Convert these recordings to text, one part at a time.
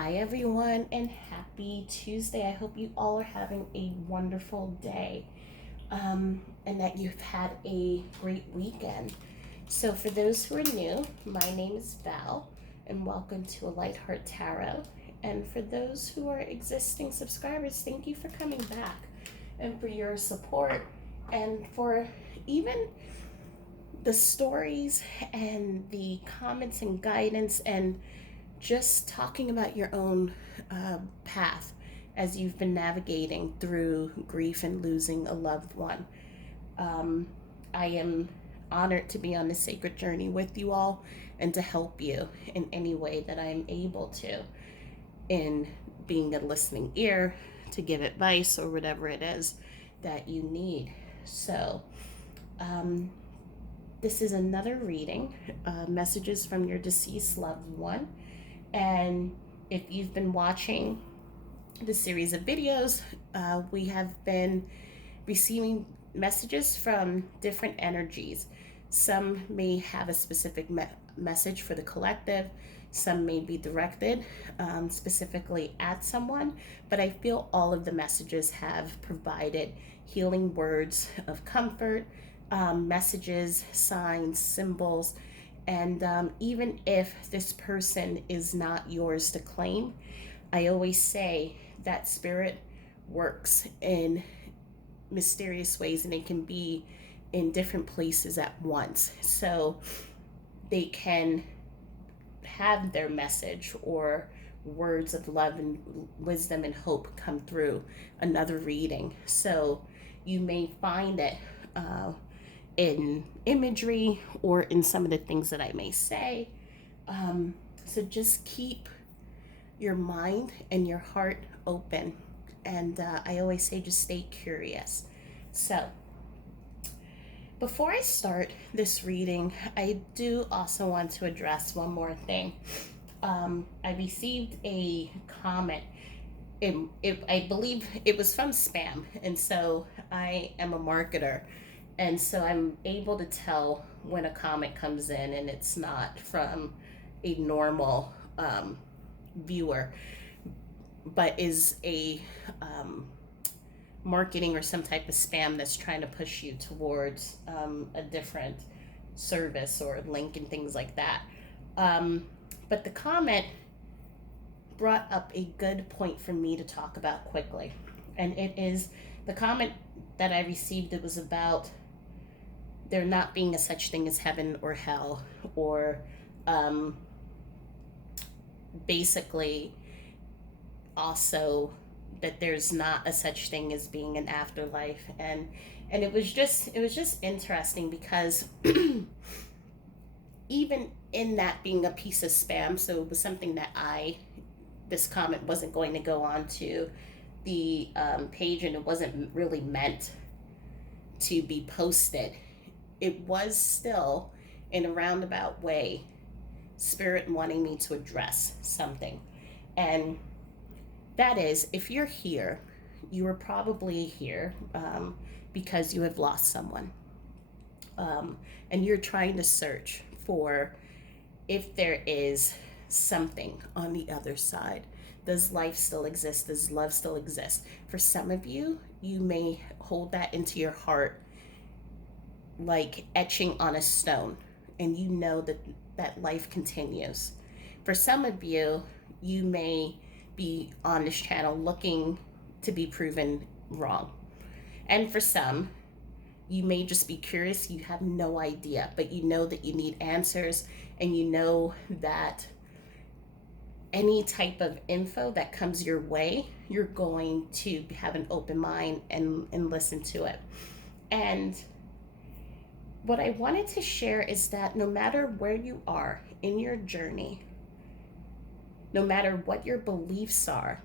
Hi, everyone, and happy Tuesday. I hope you all are having a wonderful day and that you've had a great weekend. So, for those who are new, my name is Val, and welcome to A Light Heart Tarot. And for those who are existing subscribers, thank you for coming back and for your support and for even the stories and the comments and guidance and just talking about your own path as you've been navigating through grief and losing a loved one. I am honored to be on this sacred journey with you all and to help you in any way that I am able to, in being a listening ear to give advice or whatever it is that you need. So, um, this is another reading, messages from your deceased loved one. And if you've been watching the series of videos, we have been receiving messages from different energies. Some may have a specific message for the collective, some may be directed specifically at someone, but I feel all of the messages have provided healing words of comfort, messages, signs, symbols, and even if this person is not yours to claim, I always say that spirit works in mysterious ways and it can be in different places at once. So they can have their message or words of love and wisdom and hope come through another reading. So you may find it in imagery or in some of the things that I may say. So just keep your mind and your heart open. And I always say just stay curious. So before I start this reading, I do also want to address one more thing. I received a comment. I believe it was from spam, and so I am a marketer, and so I'm able to tell when a comment comes in and it's not from a normal viewer, but is a marketing or some type of spam that's trying to push you towards a different service or link and things like that. But the comment brought up a good point for me to talk about quickly. And it is the comment that I received. It was about there not being a such thing as heaven or hell, or basically also that there's not a such thing as being an afterlife. And it was just interesting because even in that being a piece of spam, so it was something that this comment wasn't going to go on to the page, and it wasn't really meant to be posted. It was still, in a roundabout way, spirit wanting me to address something. And that is, if you're here, you are probably here because you have lost someone. And you're trying to search for if there is something on the other side. Does life still exist? Does love still exist? For some of you, you may hold that into your heart like etching on a stone, and you know that life continues. For some of you, you may be on this channel looking to be proven wrong. And for some, you may just be curious, you have no idea, but you know that you need answers, and you know that any type of info that comes your way, you're going to have an open mind and listen to it. And what I wanted to share is that no matter where you are in your journey, no matter what your beliefs are,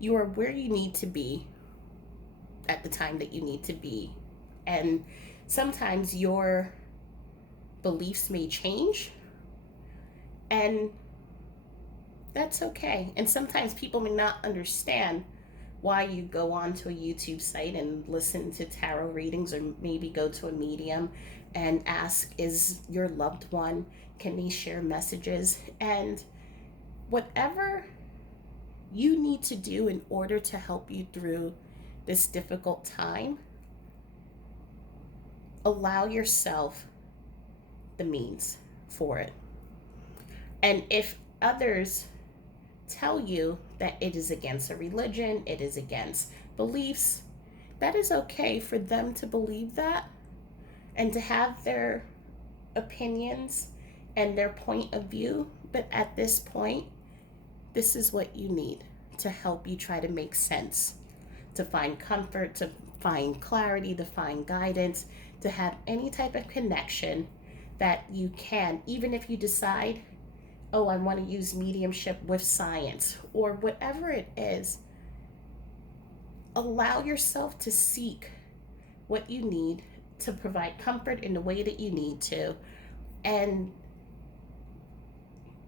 you are where you need to be at the time that you need to be. And sometimes your beliefs may change, and that's okay. And sometimes people may not understand why you go onto a YouTube site and listen to tarot readings, or maybe go to a medium and ask, is your loved one, can they share messages? And whatever you need to do in order to help you through this difficult time, allow yourself the means for it. And if others tell you that it is against a religion, it is against beliefs, that is okay for them to believe that and to have their opinions and their point of view. But at this point, this is what you need to help you try to make sense, to find comfort, to find clarity, to find guidance, to have any type of connection that you can, even if you decide, oh, I want to use mediumship with science or whatever it is, allow yourself to seek what you need to provide comfort in the way that you need to, and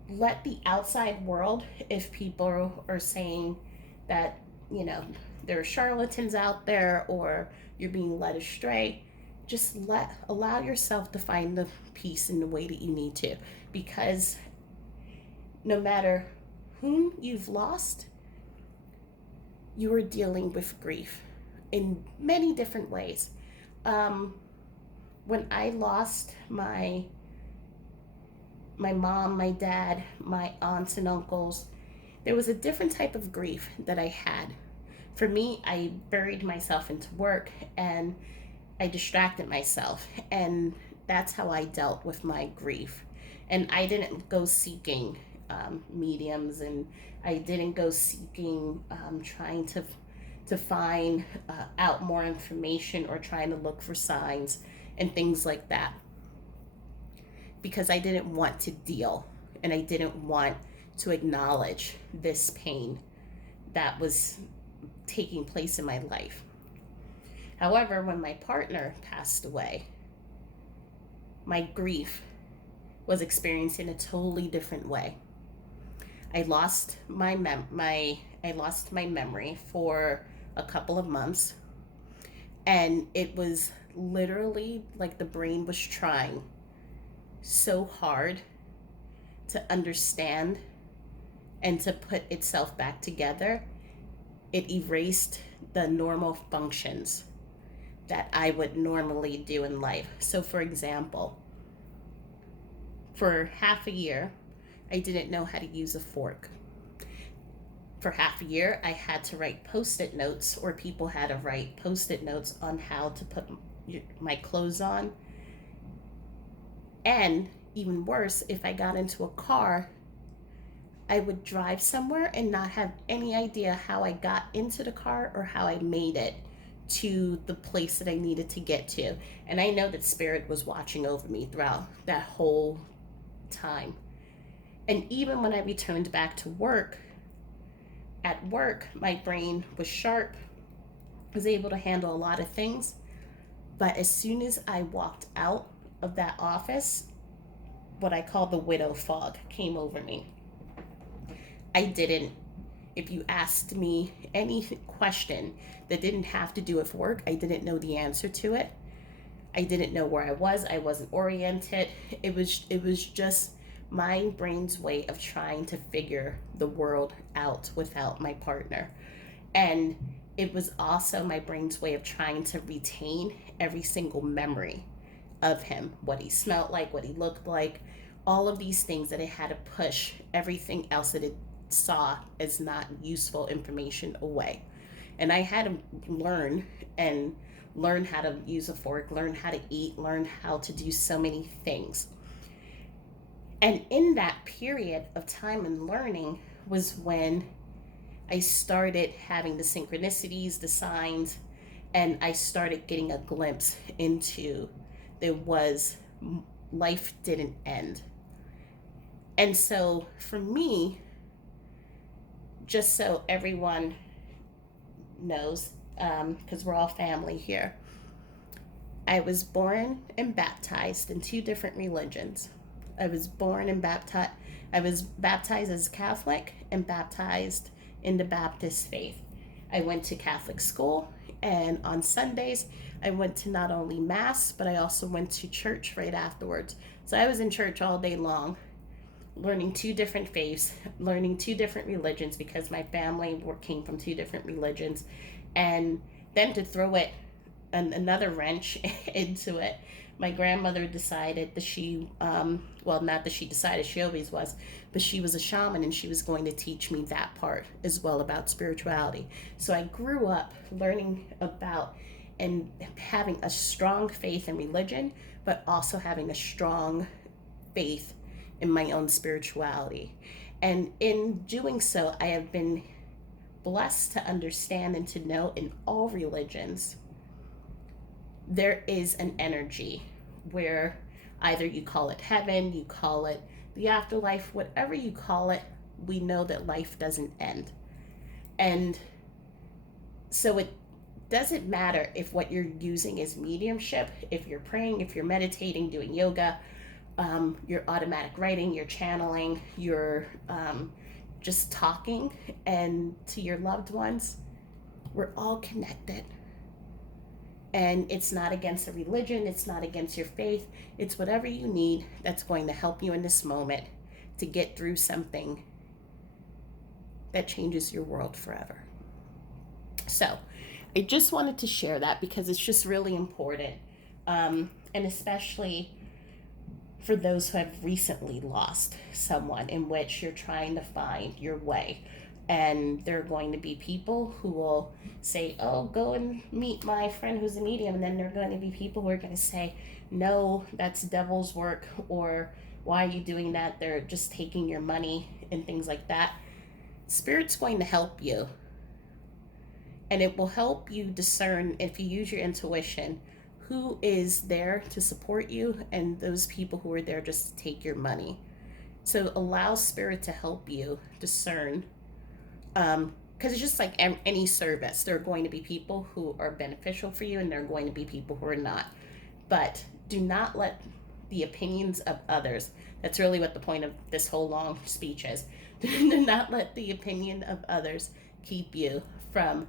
let the outside world, if people are saying that, there are charlatans out there or you're being led astray, just allow yourself to find the peace in the way that you need to, because no matter whom you've lost, you are dealing with grief in many different ways. When I lost my mom, my dad, my aunts and uncles, there was a different type of grief that I had. For me, I buried myself into work and I distracted myself, and that's how I dealt with my grief. And I didn't go seeking mediums, and I didn't go seeking trying to find out more information or trying to look for signs and things like that, because I didn't want to deal and I didn't want to acknowledge this pain that was taking place in my life. However, when my partner passed away, my grief was experienced in a totally different way. I lost my memory for a couple of months, and it was literally like the brain was trying so hard to understand and to put itself back together. It erased the normal functions that I would normally do in life. So for example, for half a year, I didn't know how to use a fork. For half a year, I had to write post-it notes, or people had to write post-it notes on how to put my clothes on. And even worse, if I got into a car, I would drive somewhere and not have any idea how I got into the car or how I made it to the place that I needed to get to. And I know that Spirit was watching over me throughout that whole time. And even when I returned back to work, at work, my brain was sharp, was able to handle a lot of things. But as soon as I walked out of that office, what I call the widow fog came over me. If you asked me any question that didn't have to do with work, I didn't know the answer to it. I didn't know where I wasn't oriented. It was just my brain's way of trying to figure the world out without my partner. And it was also my brain's way of trying to retain every single memory of him, what he smelled like, what he looked like, all of these things that it had to push everything else that it saw as not useful information away. And I had to learn how to use a fork, learn how to eat, learn how to do so many things. And in that period of time and learning was when I started having the synchronicities, the signs, and I started getting a glimpse into life didn't end. And so for me, just so everyone knows, because we're all family here, I was born and baptized in two different religions. I was baptized as Catholic and baptized in the Baptist faith. I went to Catholic school, and on Sundays, I went to not only Mass, but I also went to church right afterwards. So I was in church all day long, learning two different faiths, learning two different religions because my family came from two different religions, and then to throw it another wrench into it. My grandmother decided that well, not that she decided, she always was, but she was a shaman and she was going to teach me that part as well about spirituality. So I grew up learning about and having a strong faith in religion, but also having a strong faith in my own spirituality. And in doing so, I have been blessed to understand and to know in all religions there is an energy where either you call it heaven, you call it the afterlife, whatever you call it, we know that life doesn't end. And so it doesn't matter if what you're using is mediumship, if you're praying, if you're meditating, doing yoga, you're automatic writing, you're channeling, you're just talking and to your loved ones. We're all connected. And it's not against a religion, it's not against your faith, it's whatever you need that's going to help you in this moment to get through something that changes your world forever. So I just wanted to share that because it's just really important, and especially for those who have recently lost someone, in which you're trying to find your way. And there are going to be people who will say, oh, go and meet my friend who's a medium. And then there are going to be people who are going to say, no, that's devil's work, or why are you doing that? They're just taking your money and things like that. Spirit's going to help you. And it will help you discern, if you use your intuition, who is there to support you and those people who are there just to take your money. So allow Spirit to help you discern, because it's just like any service. There are going to be people who are beneficial for you and there are going to be people who are not. But do not let the opinions of others, that's really what the point of this whole long speech is, do not let the opinion of others keep you from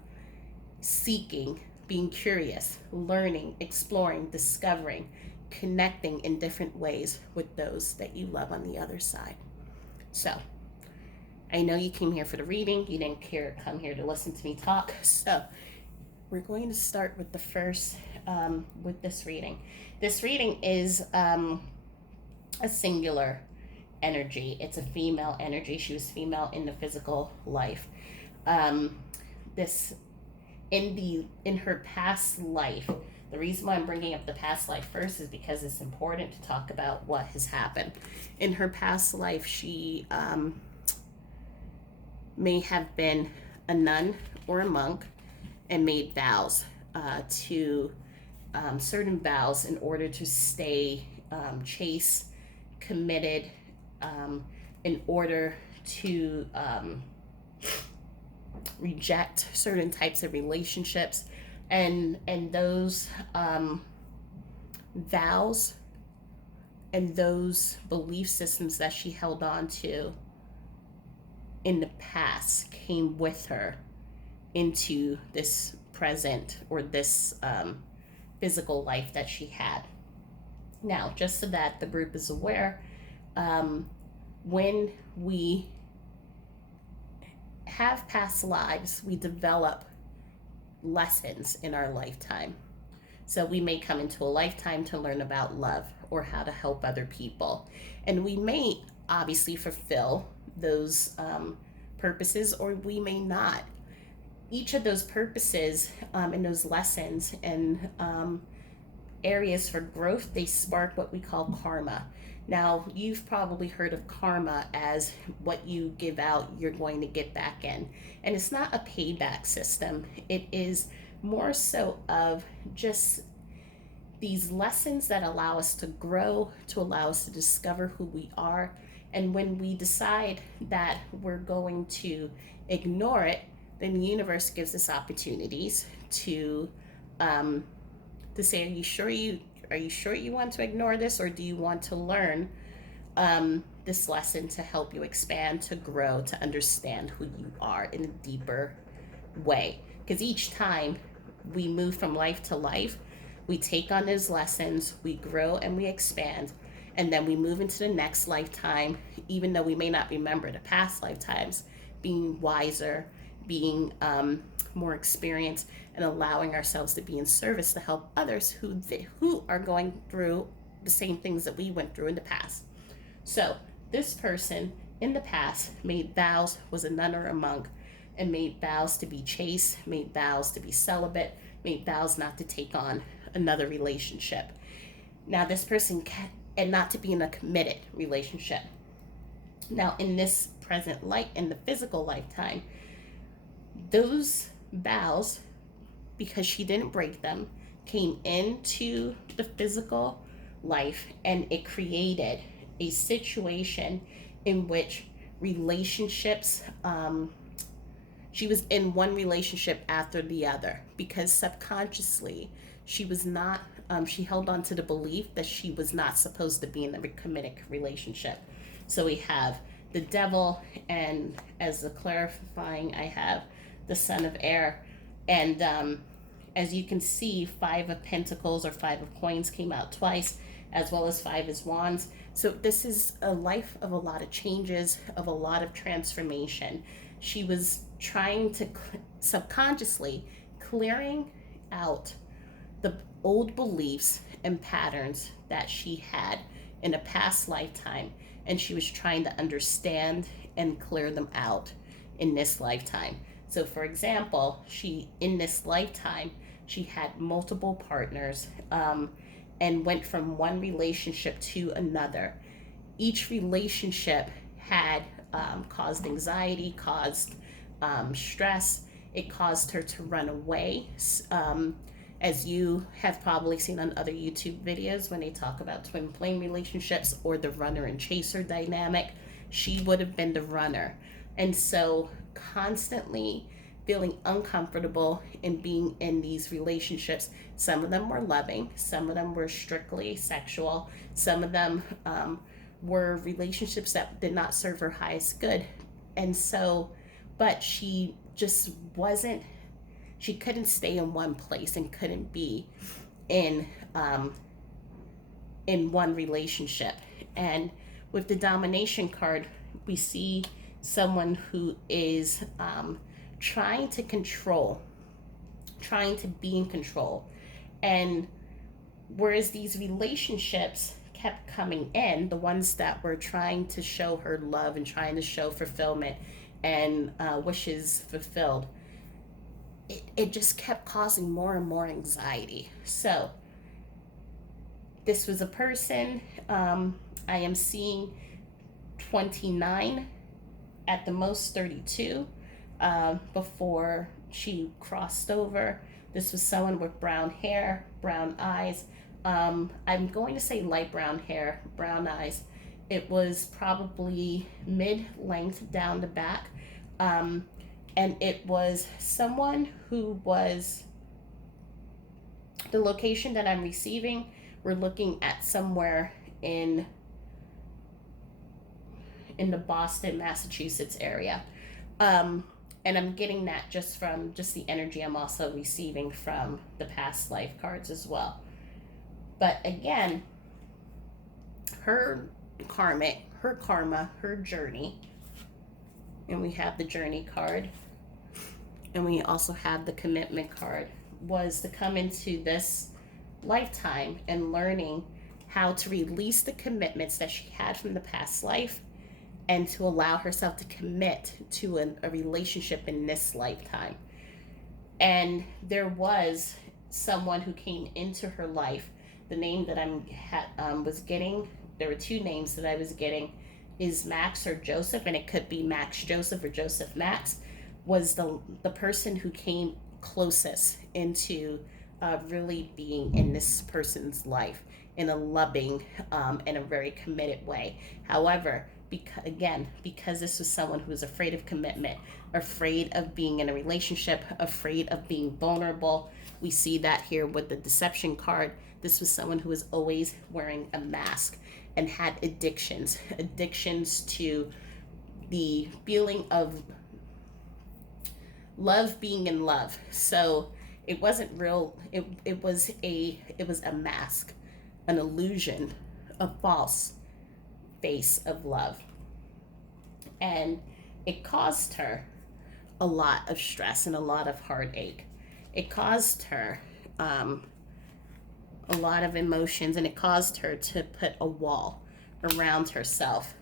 seeking, being curious, learning, exploring, discovering, connecting in different ways with those that you love on the other side. So I know you came here for the reading. You didn't come here to listen to me talk. So we're going to start with the first, with this reading. This reading is a singular energy. It's a female energy. She was female in the physical life. This in her past life. The reason why I'm bringing up the past life first is because it's important to talk about what has happened. In her past life, she may have been a nun or a monk and made vows to certain vows in order to stay chaste, committed, in order to reject certain types of relationships, and those vows and those belief systems that she held on to in the past came with her into this present, or this physical life that she had. Now, just so that the group is aware, when we have past lives, we develop lessons in our lifetime. So we may come into a lifetime to learn about love or how to help other people. And we may obviously fulfill those purposes, or we may not. Each of those purposes and those lessons and areas for growth, they spark what we call karma. Now, you've probably heard of karma as what you give out, you're going to get back in. And it's not a payback system. It is more so of just these lessons that allow us to grow, to allow us to discover who we are. And when we decide that we're going to ignore it, then the universe gives us opportunities to say, are you sure you want to ignore this, or do you want to learn this lesson to help you expand, to grow, to understand who you are in a deeper way? Because each time we move from life to life, we take on those lessons, we grow and we expand, And then we move into the next lifetime, even though we may not remember the past lifetimes, being wiser, being more experienced, and allowing ourselves to be in service to help others who are going through the same things that we went through in the past. So this person in the past made vows, was a nun or a monk, and made vows to be chaste, made vows to be celibate, made vows not to take on another relationship. Now this person and not to be in a committed relationship. Now in this present life, in the physical lifetime, those vows, because she didn't break them, came into the physical life, and it created a situation in which relationships, she was in one relationship after the other, because subconsciously she was not, she held on to the belief that she was not supposed to be in a committed relationship. So we have the devil, and as a clarifying, I have the son of air. And as you can see, 5 of pentacles or 5 of coins came out twice, as well as 5 of wands. So this is a life of a lot of changes, of a lot of transformation. She was trying to subconsciously clearing out the old beliefs and patterns that she had in a past lifetime, and she was trying to understand and clear them out in this lifetime. So for example, in this lifetime, she had multiple partners, and went from one relationship to another. Each relationship had caused anxiety, caused stress. It caused her to run away. As you have probably seen on other YouTube videos when they talk about twin flame relationships or the runner and chaser dynamic, she would have been the runner. And so constantly feeling uncomfortable in being in these relationships. Some of them were loving, some of them were strictly sexual, some of them were relationships that did not serve her highest good. And so, but she just wasn't, she couldn't stay in one place and couldn't be in one relationship. And with the domination card, we see someone who is trying to control, trying to be in control. And whereas these relationships kept coming in, the ones that were trying to show her love and trying to show fulfillment and wishes fulfilled, it just kept causing more and more anxiety. So this was a person, I am seeing 29, at the most 32, before she crossed over. This was someone with brown hair, brown eyes. I'm going to say light brown hair, brown eyes. It was probably mid-length down the back. And it was someone who was, the location that I'm receiving, we're looking at somewhere in the Boston, Massachusetts area. And I'm getting that just from the energy I'm also receiving from the past life cards as well. But again, her karma, her journey, and we have the journey card, and we also have the commitment card, was to come into this lifetime and learning how to release the commitments that she had from the past life, and to allow herself to commit to a relationship in this lifetime. And there was someone who came into her life. The name that I was getting, there were 2 names that I was getting, is Max or Joseph, and it could be Max Joseph or Joseph Max, was the person who came closest into really being in this person's life in a loving and a very committed way. However, because this was someone who was afraid of commitment, afraid of being in a relationship, afraid of being vulnerable. We see that here with the deception card. This was someone who was always wearing a mask and had addictions to the feeling of love, being in love. So it wasn't real. It was a mask, an illusion a false face of love. And it caused her a lot of stress and a lot of heartache. It caused her a lot of emotions, and it caused her to put a wall around herself.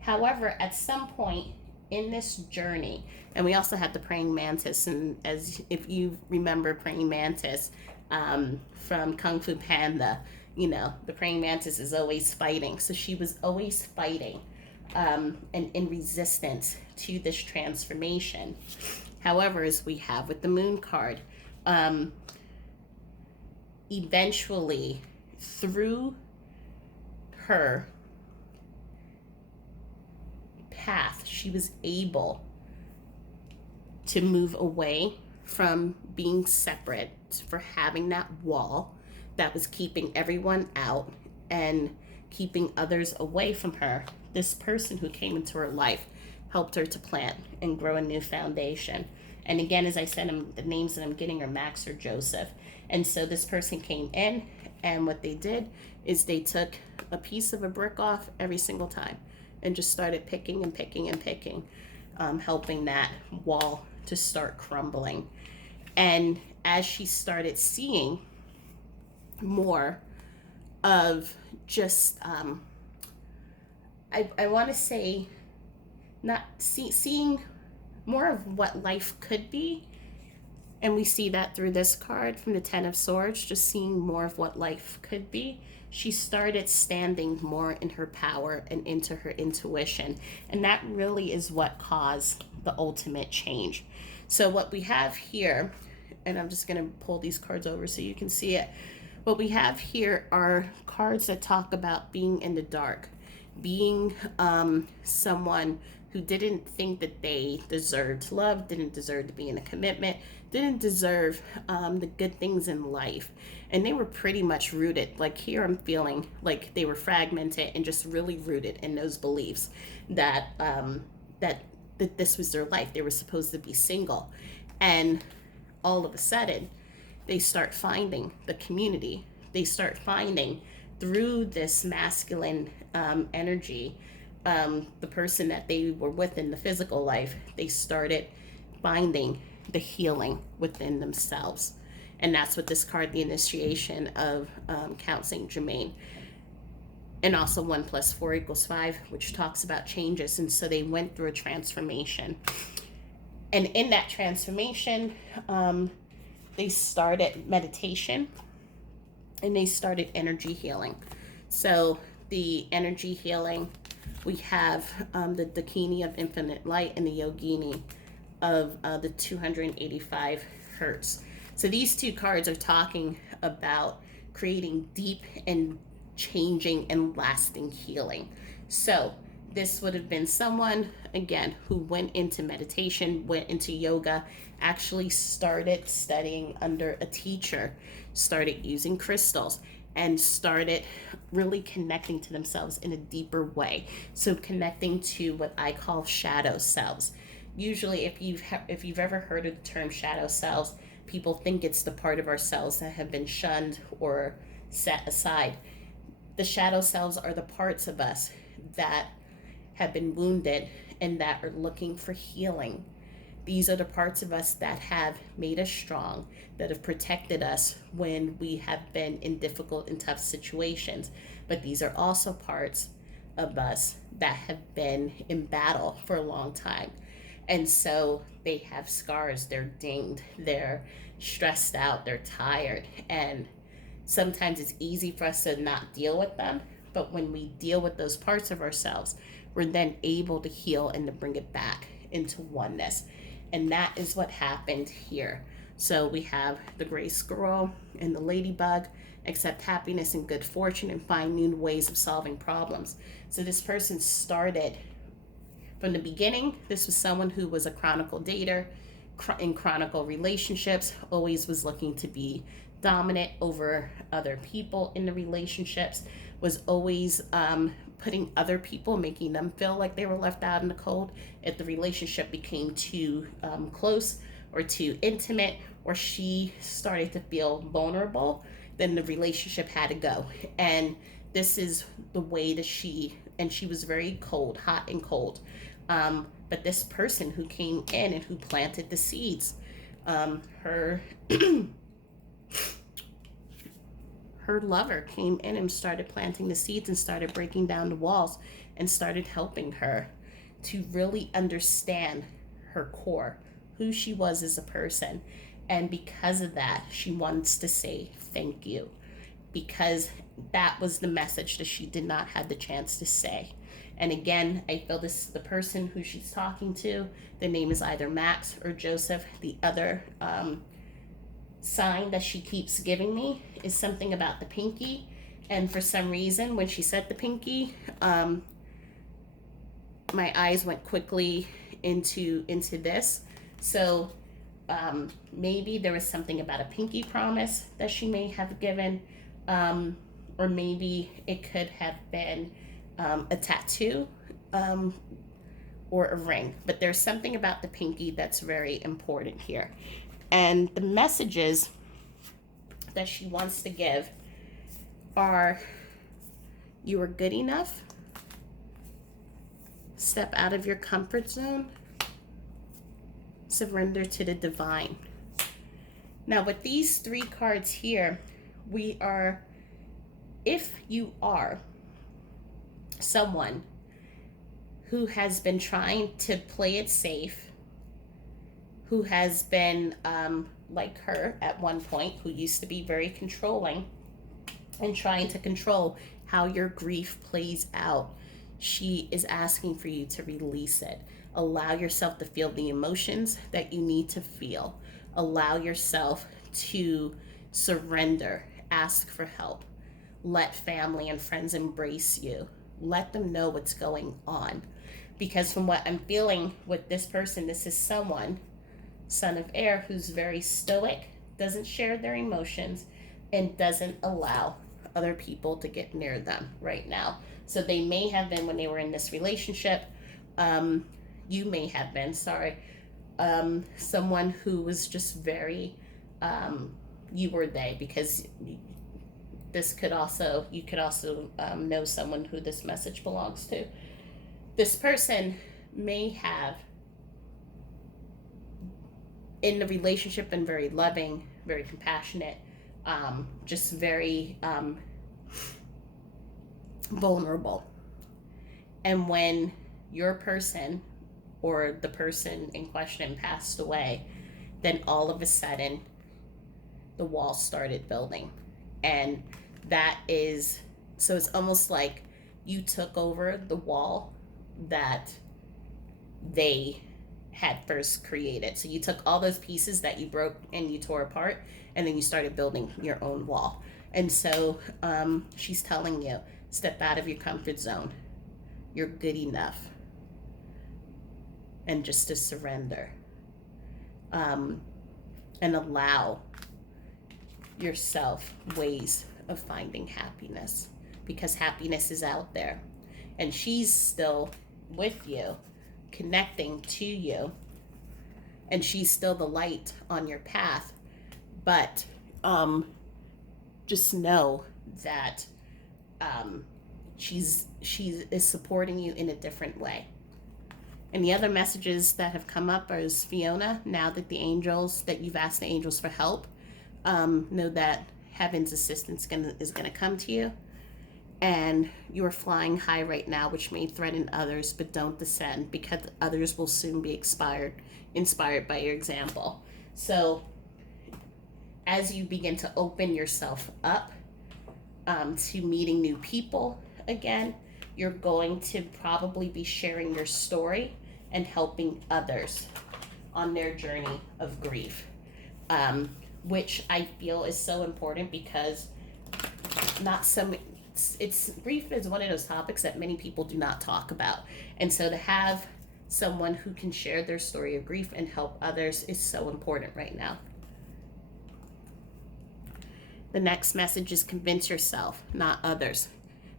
However, at some point in this journey, and we also had the praying mantis, and as if you remember praying mantis from Kung Fu Panda, you know, the praying mantis is always fighting. So she was always fighting and in resistance to this transformation. However, as we have with the moon card, eventually through her path, she was able to move away from being separate, for having that wall that was keeping everyone out and keeping others away from her. This person who came into her life helped her to plant and grow a new foundation. And again, as I said, the names that I'm getting are Max or Joseph. And so this person came in, and what they did is they took a piece of a brick off every single time and just started picking and picking and picking, helping that wall to start crumbling. And as she started seeing more of just, I want to say, not seeing more of what life could be. And we see that through this card from the Ten of Swords, just seeing more of what life could be. She started standing more in her power and into her intuition. And that really is what caused the ultimate change. So what we have here, and I'm just going to pull these cards over so you can see it. What we have here are cards that talk about being in the dark, being someone who didn't think that they deserved love, didn't deserve to be in a commitment, didn't deserve the good things in life. And they were pretty much rooted, like here I'm feeling like they were fragmented and just really rooted in those beliefs that that this was their life. They were supposed to be single. And all of a sudden, they start finding the community. They start finding through this masculine energy, the person that they were with in the physical life, they started finding the healing within themselves. And that's what this card, the initiation of Count Saint Germain. And also 1 + 4 = 5, which talks about changes. And so they went through a transformation. And in that transformation, they started meditation and they started energy healing. So the energy healing, we have the Dakini of infinite light and the Yogini of the 285 hertz. So these two cards are talking about creating deep and changing and lasting healing. So this would have been someone, again, who went into meditation, went into yoga, actually started studying under a teacher, started using crystals, and started really connecting to themselves in a deeper way. So connecting to what I call shadow selves. Usually, if you've ever heard of the term shadow selves, people think it's the part of ourselves that have been shunned or set aside. The shadow selves are the parts of us that have been wounded and that are looking for healing. These are the parts of us that have made us strong, that have protected us when we have been in difficult and tough situations. But these are also parts of us that have been in battle for a long time. And so they have scars, they're dinged, they're stressed out, they're tired. And sometimes it's easy for us to not deal with them. But when we deal with those parts of ourselves, we're then able to heal and to bring it back into oneness. And that is what happened here. So we have the gray squirrel and the ladybug, accept happiness and good fortune and find new ways of solving problems. So this person started from the beginning. This was someone who was a chronicle dater, in chronicle relationships, always was looking to be dominant over other people in the relationships, was always putting other people, making them feel like they were left out in the cold if the relationship became too close or too intimate, or she started to feel vulnerable. then the relationship had to go. And this is the way that she was very cold, hot and cold. But this person who came in and who planted the seeds, her her lover came in and started planting the seeds and started breaking down the walls and started helping her to really understand her core, who she was as a person. And because of that, she wants to say thank you, because that was the message that she did not have the chance to say. And again, I feel this is the person who she's talking to. The name is either Max or Joseph. The other sign that she keeps giving me is something about the pinky. And for some reason, when she said the pinky, my eyes went quickly into this. So maybe there was something about a pinky promise that she may have given, or maybe it could have been a tattoo, or a ring. But there's something about the pinky that's very important here. And the messages that she wants to give are: you are good enough, step out of your comfort zone, surrender to the divine. Now with these three cards here, if you are someone who has been trying to play it safe, who has been like her at one point, who used to be very controlling and trying to control how your grief plays out, she is asking for you to release it. Allow yourself to feel the emotions that you need to feel. Allow yourself to surrender. Ask for help. Let family and friends embrace you. Let them know what's going on. Because from what I'm feeling with this person, this is someone, son of air, who's very stoic, doesn't share their emotions, and doesn't allow other people to get near them right now. So they may have been, when they were in this relationship, you may have been, someone who was just very, you were they, because you could also know someone who this message belongs to. This person may have, in the relationship, been very loving, very compassionate, just very vulnerable. And when your person or the person in question passed away, then all of a sudden the wall started building. And so it's almost like you took over the wall that they had first created. So you took all those pieces that you broke and you tore apart, and then you started building your own wall. And so she's telling you, step out of your comfort zone. You're good enough. And just to surrender. And allow yourself ways of finding happiness, because happiness is out there. And she's still with you, connecting to you, and she's still the light on your path. But just know that she is supporting you in a different way. And the other messages that have come up are, Fiona, now that you've asked the angels for help, know that heaven's assistance is going to come to you. And you're flying high right now, which may threaten others, but don't descend, because others will soon be inspired by your example. So as you begin to open yourself up to meeting new people again, you're going to probably be sharing your story and helping others on their journey of grief, which I feel is so important, because grief is one of those topics that many people do not talk about. And so to have someone who can share their story of grief and help others is so important right now. The next message is convince yourself, not others.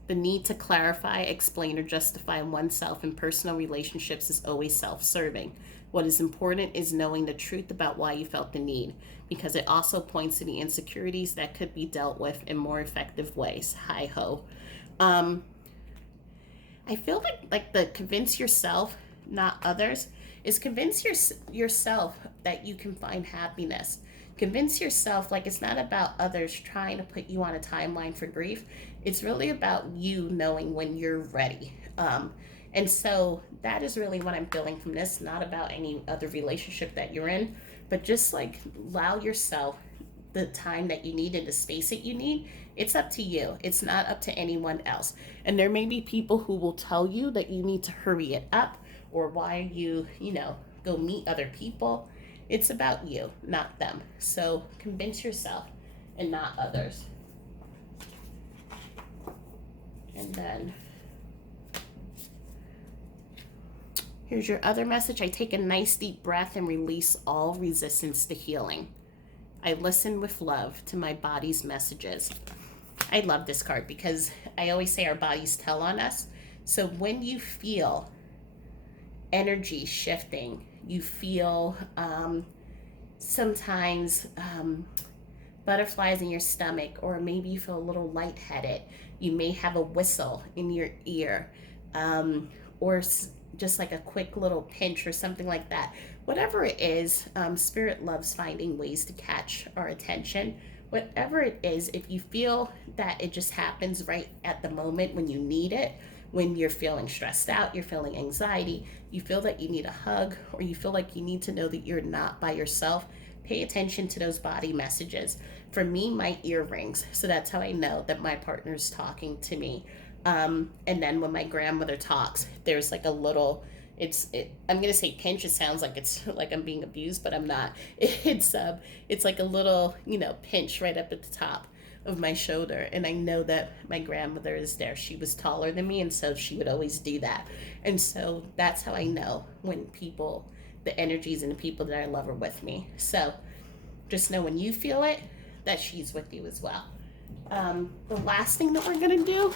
The need to clarify, explain, or justify oneself in personal relationships is always self serving. What is important is knowing the truth about why you felt the need, because it also points to the insecurities that could be dealt with in more effective ways. Hi ho. Um, I feel like the convince yourself, not others, is convince yourself that you can find happiness. Convince yourself like it's not about others trying to put you on a timeline for grief. It's really about you knowing when you're ready. And so that is really what I'm feeling from this, not about any other relationship that you're in, but just like allow yourself the time that you need and the space that you need. It's up to you. It's not up to anyone else. And there may be people who will tell you that you need to hurry it up, or why you go meet other people. It's about you, not them. So convince yourself and not others. And then here's your other message. I take a nice deep breath and release all resistance to healing. I listen with love to my body's messages. I love this card because I always say our bodies tell on us. So when you feel energy shifting, you feel sometimes butterflies in your stomach, or maybe you feel a little lightheaded. You may have a whistle in your ear, or just like a quick little pinch or something like that. Whatever it is, Spirit loves finding ways to catch our attention. Whatever it is, if you feel that it just happens right at the moment when you need it, when you're feeling stressed out, you're feeling anxiety, you feel that you need a hug, or you feel like you need to know that you're not by yourself, pay attention to those body messages. For me, my ear rings, so that's how I know that my partner's talking to me. And then when my grandmother talks, there's like a little, I'm gonna say pinch. It sounds like it's like I'm being abused, but I'm not. It's like a little, pinch right up at the top of my shoulder, and I know that my grandmother is there. She was taller than me, and so she would always do that. And so that's how I know when the energies and the people that I love are with me. So just know when you feel it, that she's with you as well. The last thing that we're gonna do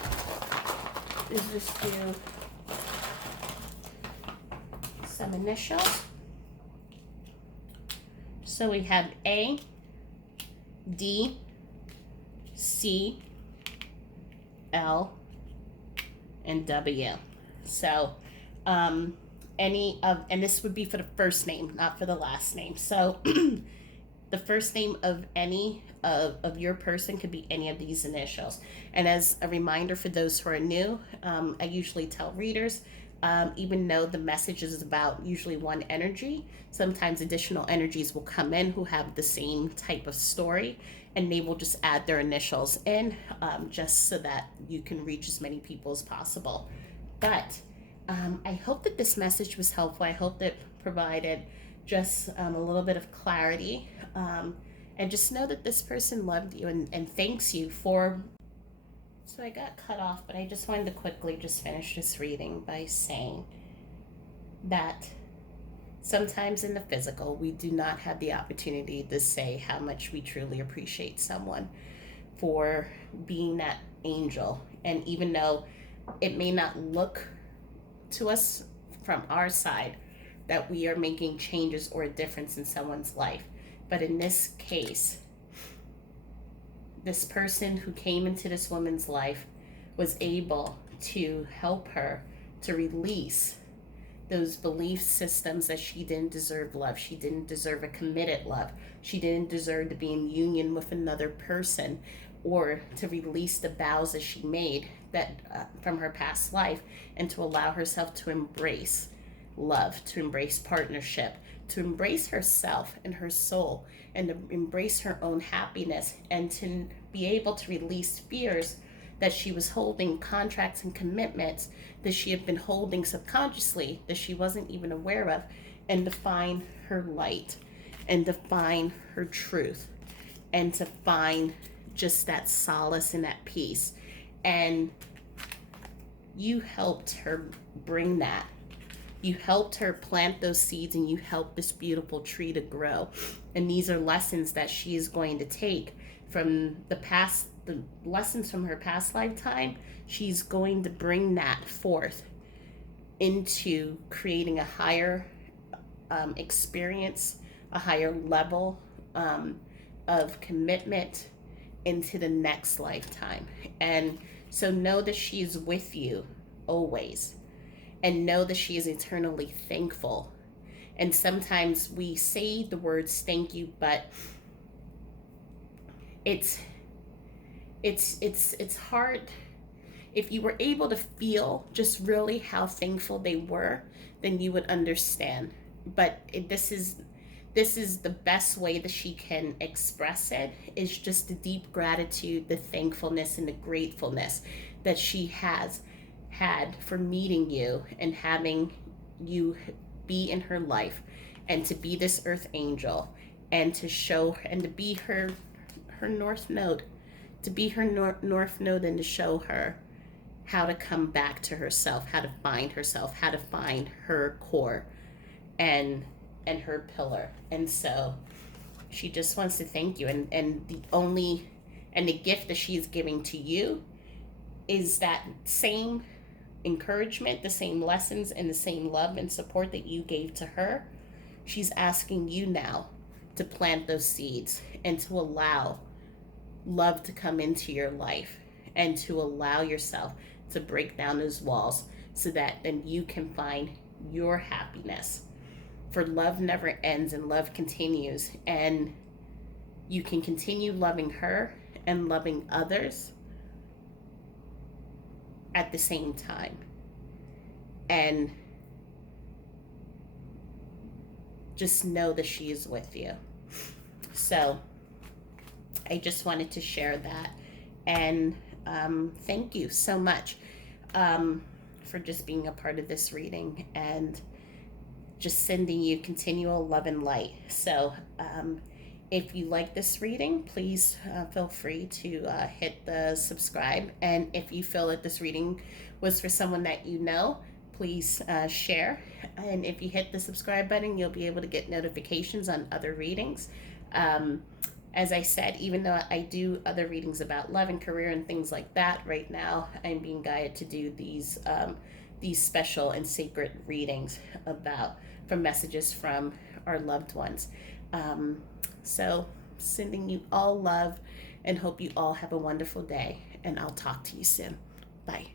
is just do some initials. So we have A, D, C, L, and W. So and this would be for the first name, not for the last name. So the first name of any of your person could be any of these initials. And as a reminder for those who are new, I usually tell readers, even though the message is about usually one energy, sometimes additional energies will come in who have the same type of story, and they will just add their initials in, just so that you can reach as many people as possible. But I hope that this message was helpful. I hope that provided just a little bit of clarity, and just know that this person loved you and thanks you for. So I got cut off, but I just wanted to quickly just finish this reading by saying that sometimes in the physical, we do not have the opportunity to say how much we truly appreciate someone for being that angel. And even though it may not look to us from our side that we are making changes or a difference in someone's life, but in this case, this person who came into this woman's life was able to help her to release those belief systems that she didn't deserve love. She didn't deserve a committed love. She didn't deserve to be in union with another person, or to release the vows that she made that from her past life, and to allow herself to embrace love, to embrace partnership, to embrace herself and her soul, and to embrace her own happiness, and to be able to release fears that she was holding, contracts and commitments that she had been holding subconsciously that she wasn't even aware of, and to find her light, and to find her truth, and to find just that solace and that peace. And you helped her bring that. You helped her plant those seeds, and you helped this beautiful tree to grow. And these are lessons that she is going to take from the past the lessons from her past lifetime, she's going to bring that forth into creating a higher experience, a higher level of commitment into the next lifetime. And so know that she's with you always, and know that she is eternally thankful. And sometimes we say the words thank you, but it's hard. If you were able to feel just really how thankful they were, then you would understand. But this is the best way that she can express it, is just the deep gratitude, the thankfulness, and the gratefulness that she has had for meeting you and having you be in her life, and to be this earth angel, and to show and to be her north node, to be her north node, and to show her how to come back to herself, how to find herself, how to find her core and her pillar. And so she just wants to thank you, and the gift that she's giving to you is that same encouragement, the same lessons, and the same love and support that you gave to her. She's asking you now to plant those seeds and to allow love to come into your life, and to allow yourself to break down those walls, so that then you can find your happiness. For love never ends, and love continues, and you can continue loving her and loving others at the same time. And just know that she is with you. So I just wanted to share that. And thank you so much for just being a part of this reading, and just sending you continual love and light. So if you like this reading, please feel free to hit the subscribe. And if you feel that this reading was for someone that you know, please share. And if you hit the subscribe button, you'll be able to get notifications on other readings. As I said, even though I do other readings about love and career and things like that, right now I'm being guided to do these special and sacred readings from messages from our loved ones. So sending you all love, and hope you all have a wonderful day, and I'll talk to you soon. Bye.